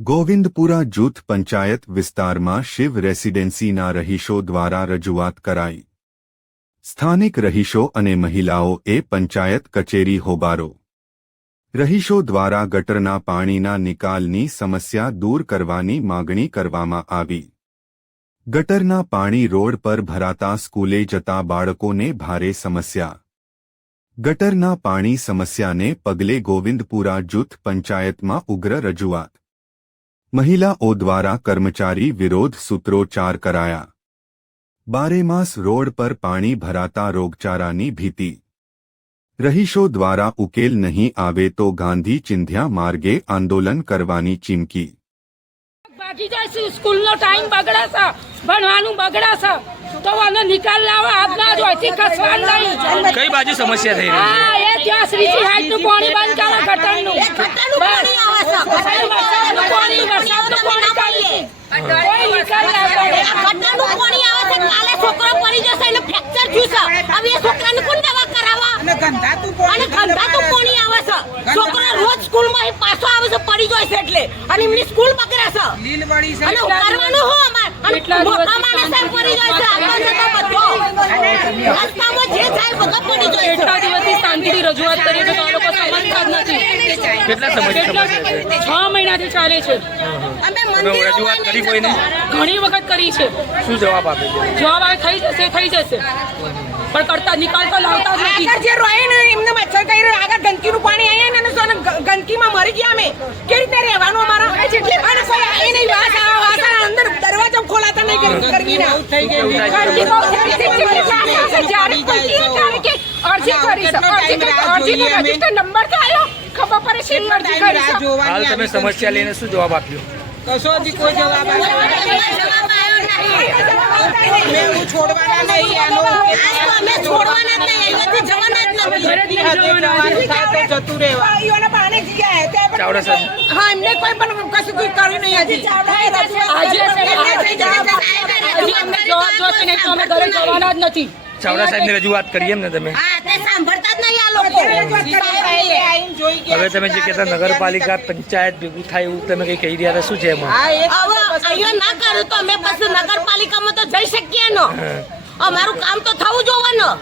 ગોવિંદપુરા જૂથ પંચાયત વિસ્તારમાં શિવ રેસિડેન્સીના રહીશો દ્વારા રજૂઆત કરાઈ। સ્થાનિક રહીશો અને મહિલાઓએ પંચાયત કચેરી હોબારો। રહીશો દ્વારા ગટરના પાણીના નિકાલની સમસ્યા દૂર કરવાની માગણી કરવામાં આવી। ગટરના પાણી રોડ પર ભરાતા સ્કૂલે જતા બાળકોને ભારે સમસ્યા। ગટરના પાણી સમસ્યાને પગલે ગોવિંદપુરા જૂથ પંચાયતમાં ઉગ્ર રજૂઆત। મહિલાઓ દ્વારા કર્મચારી વિરોધ સૂત્રોચ્ચાર કરાયા। બારેમાસ રોડ પર પાણી ભરાતા રોગચાળાની ભીતિ। રહીશો દ્વારા ઉકેલ નહીં આવે તો ગાંધી ચિંધ્યા માર્ગે આંદોલન કરવાની ચીમકી। બાકી જાય સ્કૂલનો ટાઈમ બગડે છે, ભણવાનું બગડે છે, તો આનો નિકાલ લાવો। આજના જોઈતી કસવાન નહીં। કઈ બાજુ સમસ્યા થઈ રહી છે? હા, એ ત્યાં શ્રીજી હાઈટનું પાણી બંધ કરો, ગટરનું પાણી આવે છે, વરસાદનું પાણી કાઢી છે, કોઈ નિકાલ ના કરે। ગટરનું પાણી આવે છે, કાલે છોકરો પડી જશે, એને ફ્રેક્ચર થયું છે, હવે એ છોકરાને કોણ દવા કરાવવા? અને ગંધાતું પાણી આવે છે, છોકરો રોજ સ્કૂલમાં પાછો આવે છે, પડી જાય છે એટલે, અને એમની સ્કૂલ બગડે છે, લીલવાડી છે, અને કરવાનું હું અમાર મોટા માણસ પડી જાય છે, આગળ જતા બધો રસ્તામાં જે થાય બધો પડી જાય છે। એટલા દિવસથી શાંતિથી રજૂઆત કરી તો આ લોકો સમજતા જ નથી। કેટલા સમસ્યા છે? 6 મહિનાથી ચાલે છે। તમે રજૂઆત કરી કોઈને? ઘણી વખત કરી છે। શું જવાબ આપે છે? જવાબ આ થઈ જશે પણ કરતા નિકાલ તો લાવતા જ નથી। આગળ જે રોય ને એમને મચ્છર કરી આગળ ગંદકીનું પાણી આયા ને સોને ગંદકીમાં મરી ગયા અમે કેવી રીતે રહેવાનું અમારા? અને કોઈ આવી નહીં, વાસ અંદર દરવાજા ખોલાતા નહીં ગરમીના થઈ ગઈ। અરજી રજીસ્ટર નંબર તો આવ્યો, ખબર પડે છે અરજી કરી। હાલ તમે સમસ્યા લઈને શું જવાબ આપ્યો? કશો હજી કોઈ જવાબ આવ્યો છોડવાના નહીં, અમે છોડવાના જ નહીં, અહીંયાથી જવાના જ નથી, જતું રહેવા પાણી ગયા। ચાવડા સાહેબ, હા, એમને કોઈ પણ કશું કોઈ કર્યું નહીં હજી। જવાના જ નથી। ચાવડા સાહેબની રજૂઆત કરી એમ ને તમે? હા, તે સાંભળતા જ નહીં આ લોકો। હવે તમે જે કહેતા નગરપાલિકા પંચાયત ભેગું થાય એવું તમે કઈ કહી રહ્યા હતા, શું છે એમાં? અહીંયા ના કરું તો અમે પછી નગરપાલિકામાં તો જઈ શકીએ ને, અમારું કામ તો થવું જોવાનું।